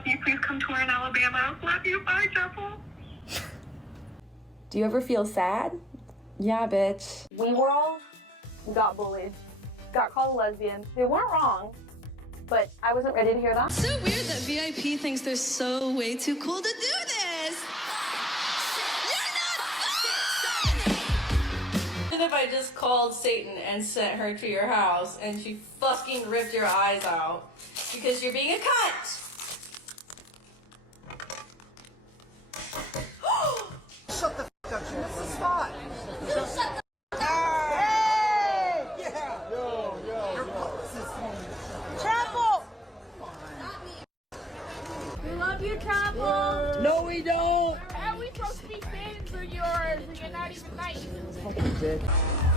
love you. Please come tour in Alabama. Love you. Bye, Chapel. Do you ever feel sad? Yeah, bitch. We were all got bullied, got called a lesbian. They weren't wrong, but I wasn't ready to hear that. So weird that VIP thinks they're so way too cool to do this. Even if I just called Satan and sent her to your house and she fucking ripped your eyes out because you're being a cunt. Shut the fuck up, Chance. What's the spot? Shut the Hey! Yeah! Yo. Chapel! We love you, Chapel. No, we don't! How are we supposed to be fans of yours and you're not even nice? Fucking bitch.